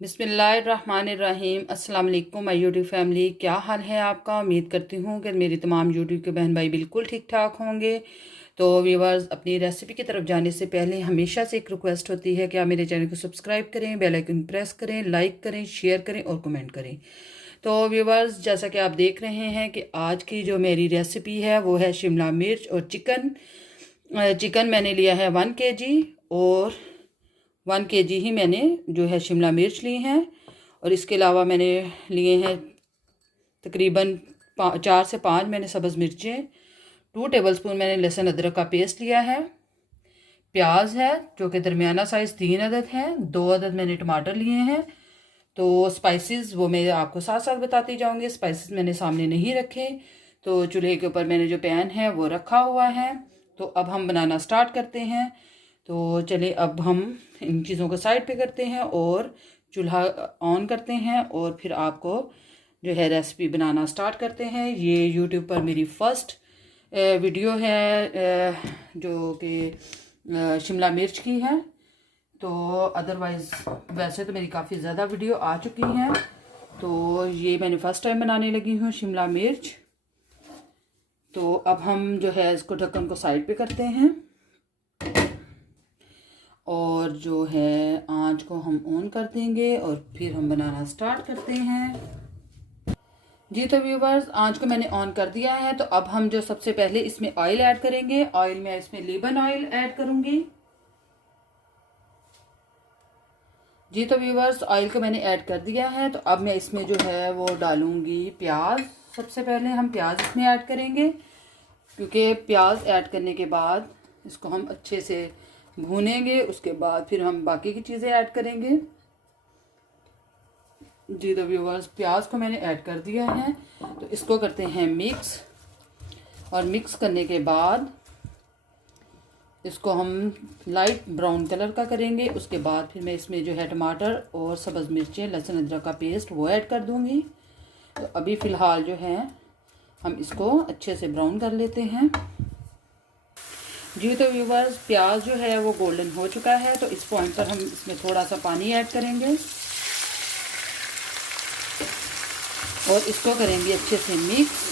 बिस्मिल्लाहिर्रहमानिर्रहीम। अस्सलाम वालेकुम माय यूट्यूब फैमिली, क्या हाल है आपका। उम्मीद करती हूँ कि मेरी तमाम यूट्यूब के बहन भाई बिल्कुल ठीक ठाक होंगे। तो व्यूवर्स, अपनी रेसिपी की तरफ जाने से पहले हमेशा से एक रिक्वेस्ट होती है कि आप मेरे चैनल को सब्सक्राइब करें, बेल आइकन प्रेस करें, लाइक करें, शेयर करें और कमेंट करें। तो व्यूवर्स, जैसा कि आप देख रहे हैं कि आज की जो मेरी रेसिपी है वो है शिमला मिर्च और चिकन। चिकन मैंने लिया है 1 kg और 1 kg ही मैंने जो है शिमला मिर्च ली हैं। और इसके अलावा मैंने लिए हैं तकरीबन 4 से 5 मैंने सब्ज़ मिर्चें। 2 टेबलस्पून मैंने लहसुन अदरक का पेस्ट लिया है। प्याज है जो कि दरमियाना साइज़ 3 अदद है। 2 अदद मैंने टमाटर लिए हैं। तो स्पाइसेस वो मैं आपको साथ साथ बताती जाऊंगी। स्पाइसेस मैंने सामने नहीं रखे। तो चूल्हे के ऊपर मैंने जो पैन है वो रखा हुआ है। तो अब हम बनाना स्टार्ट करते हैं। तो चलिए अब हम इन चीज़ों को साइड पे करते हैं और चूल्हा ऑन करते हैं और फिर आपको जो है रेसिपी बनाना स्टार्ट करते हैं। ये यूट्यूब पर मेरी फ़र्स्ट वीडियो है जो कि शिमला मिर्च की है। तो अदरवाइज़ वैसे तो मेरी काफ़ी ज़्यादा वीडियो आ चुकी हैं। तो ये मैंने फ़र्स्ट टाइम बनाने लगी हूँ शिमला मिर्च। तो अब हम जो है इसको ढक्कन को साइड पे करते हैं और जो है आंच को हम ऑन कर देंगे और फिर हम बनाना स्टार्ट करते हैं। जी तो व्यूवर्स, आंच को मैंने ऑन कर दिया है। तो अब हम जो सबसे पहले इसमें ऑयल ऐड करेंगे। ऑयल में इसमें लेमन ऑयल ऐड करूंगी। जी तो व्यूवर्स, ऑयल को मैंने ऐड कर दिया है। तो अब मैं इसमें जो है वो डालूंगी प्याज। सबसे पहले हम प्याज इसमें ऐड करेंगे क्योंकि प्याज ऐड करने के बाद इसको हम अच्छे से भूनेंगे। उसके बाद फिर हम बाकी की चीज़ें ऐड करेंगे। जी तो व्यूवर्स, प्याज को मैंने ऐड कर दिया है। तो इसको करते हैं मिक्स। और मिक्स करने के बाद इसको हम लाइट ब्राउन कलर का करेंगे। उसके बाद फिर मैं इसमें जो है टमाटर और सब्ज़ मिर्चें, लहसुन अदरक का पेस्ट वो ऐड कर दूंगी। तो अभी फ़िलहाल जो है हम इसको अच्छे से ब्राउन कर लेते हैं। जी तो व्यूवर्स, प्याज जो है वो गोल्डन हो चुका है। तो इस पॉइंट पर हम इसमें थोड़ा सा पानी ऐड करेंगे और इसको करेंगे अच्छे से मिक्स।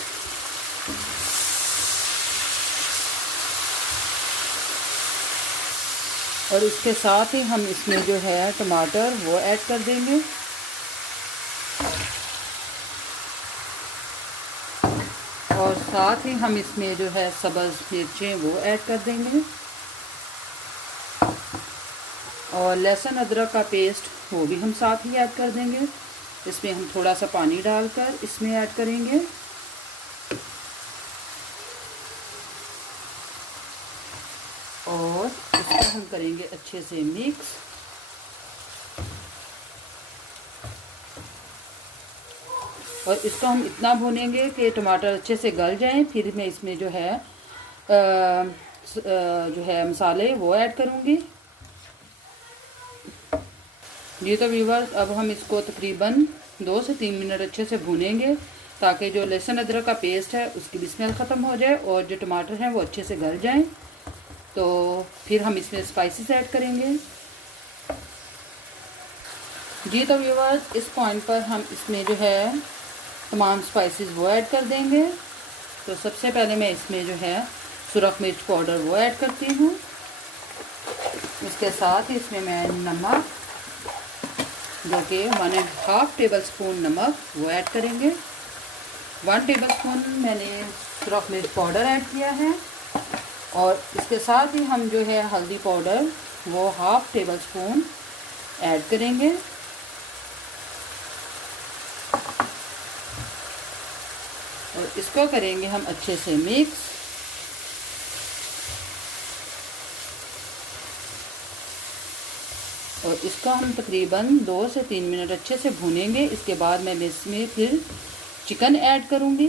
और इसके साथ ही हम इसमें जो है टमाटर वो ऐड कर देंगे। और साथ ही हम इसमें जो है सब्ज़ मिर्चें वो ऐड कर देंगे। और लहसुन अदरक का पेस्ट वो भी हम साथ ही ऐड कर देंगे। इसमें हम थोड़ा सा पानी डालकर इसमें ऐड करेंगे। और इसको हम करेंगे अच्छे से मिक्स। और इसको हम इतना भूनेंगे कि टमाटर अच्छे से गल जाएं। फिर मैं इसमें जो है मसाले वो ऐड करूँगी। जी तो व्यूवर्स, अब हम इसको तकरीबन 2 से 3 मिनट अच्छे से भूनेंगे ताकि जो लहसुन अदरक का पेस्ट है उसकी भी स्मेल ख़त्म हो जाए और जो टमाटर हैं वो अच्छे से गल जाएं। तो फिर हम इसमें स्पाइसेस ऐड करेंगे। जी तो व्यूवर्स, इस पॉइंट पर हम इसमें जो है तमाम स्पाइसेस वो ऐड कर देंगे। तो सबसे पहले मैं इसमें जो है सुरख मिर्च पाउडर वो ऐड करती हूँ। इसके साथ ही इसमें मैं नमक जो कि 1.5 टेबलस्पून नमक वो ऐड करेंगे। 1 टेबलस्पून मैंने सुरख मिर्च पाउडर ऐड किया है। और इसके साथ ही हम जो है हल्दी पाउडर वो 1/2 टेबलस्पून ऐड करेंगे। और इसको करेंगे हम अच्छे से मिक्स। और इसको हम तकरीबन 2 से 3 मिनट अच्छे से भूनेंगे। इसके बाद मैं इसमें फिर चिकन ऐड करूँगी।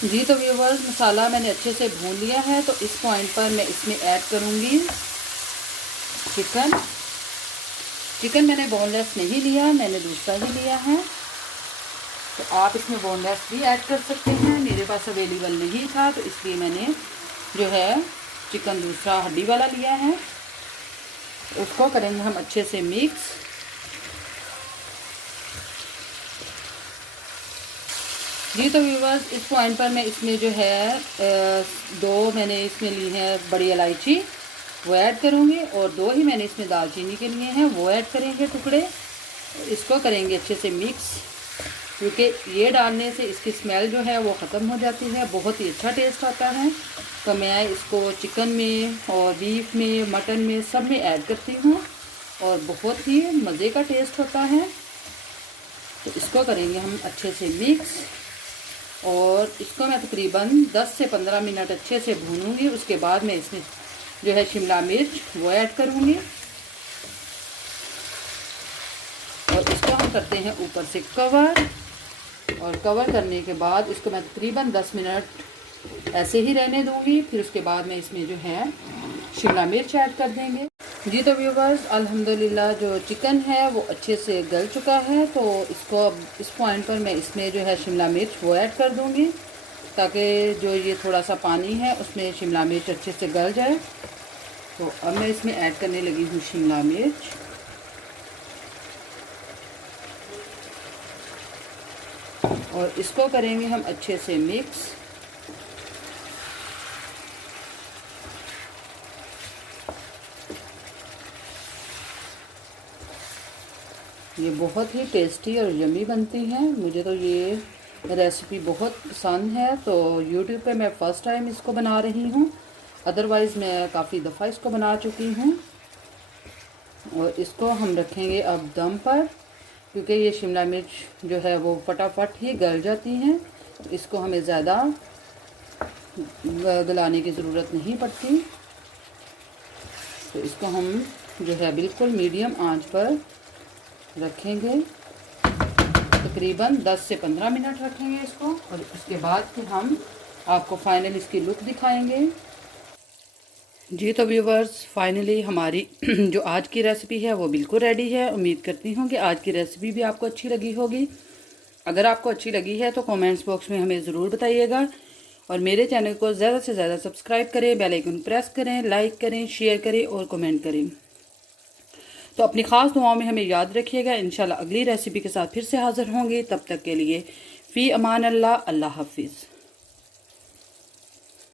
जी तो व्यूवर्स, मसाला मैंने अच्छे से भून लिया है। तो इस पॉइंट पर मैं इसमें ऐड करूँगी चिकन। चिकन मैंने बोनलेस नहीं लिया, मैंने दूसरा ही लिया है। तो आप इसमें बोनलेस भी ऐड कर सकते हैं। मेरे पास अवेलेबल नहीं था तो इसलिए मैंने जो है चिकन दूसरा हड्डी वाला लिया है। उसको करेंगे हम अच्छे से मिक्स। जी तो व्यूवर्स, इस पॉइंट पर मैं इसमें जो है दो मैंने इसमें ली हैं बड़ी इलायची, वो ऐड करूँगी, और दो ही मैंने इसमें दालचीनी के लिए हैं, वो ऐड करेंगे टुकड़े। इसको करेंगे अच्छे से मिक्स, क्योंकि ये डालने से इसकी स्मेल जो है वो ख़त्म हो जाती है, बहुत ही अच्छा टेस्ट आता है। तो मैं इसको चिकन में और बीफ में, मटन में, सब में ऐड करती हूँ और बहुत ही मज़े का टेस्ट होता है। तो इसको करेंगे हम अच्छे से मिक्स, और इसको मैं तकरीबन 10 से 15 मिनट अच्छे से भूनूंगी। उसके बाद मैं इसमें जो है शिमला मिर्च वो ऐड करूँगी, और इसको हम करते हैं ऊपर से कवर। और कवर करने के बाद इसको मैं तकरीबन 10 मिनट ऐसे ही रहने दूंगी। फिर उसके बाद में इसमें जो है शिमला मिर्च ऐड कर देंगे। जी तो व्यूवर्स, अल्हम्दुलिल्लाह जो चिकन है वो अच्छे से गल चुका है। तो इसको अब इस पॉइंट पर मैं इसमें जो है शिमला मिर्च वो ऐड कर दूंगी, ताकि जो ये थोड़ा सा पानी है उसमें शिमला मिर्च अच्छे से गल जाए। तो अब मैं इसमें ऐड करने लगी हूँ शिमला मिर्च, और इसको करेंगे हम अच्छे से मिक्स। ये बहुत ही टेस्टी और यमी बनती हैं। मुझे तो ये रेसिपी बहुत पसंद है। तो YouTube पे मैं फ़र्स्ट टाइम इसको बना रही हूँ, अदरवाइज़ मैं काफ़ी दफ़ा इसको बना चुकी हूँ। और इसको हम रखेंगे अब दम पर, क्योंकि ये शिमला मिर्च जो है वो फटाफट ही गल जाती हैं। तो इसको हमें ज़्यादा गलाने की ज़रूरत नहीं पड़ती। तो इसको हम जो है बिल्कुल मीडियम आंच पर रखेंगे, तकरीबन 10 से 15 मिनट रखेंगे इसको, और उसके बाद फिर हम आपको फाइनल इसकी लुक दिखाएंगे। जी तो व्यूवर्स, फाइनली हमारी जो आज की रेसिपी है वो बिल्कुल रेडी है। उम्मीद करती हूँ कि आज की रेसिपी भी आपको अच्छी लगी होगी। अगर आपको अच्छी लगी है तो कमेंट्स बॉक्स में हमें ज़रूर बताइएगा, और मेरे चैनल को ज़्यादा से ज़्यादा सब्सक्राइब करें, बेल आइकन प्रेस करें, लाइक करें, शेयर करें और कमेंट करें। तो अपनी ख़ास दुआओं में हमें याद रखिएगा। इंशाल्लाह अगली रेसिपी के साथ फिर से हाज़िर होंगे। तब तक के लिए फ़ी अमान अल्लाह, अल्लाह हाफिज़।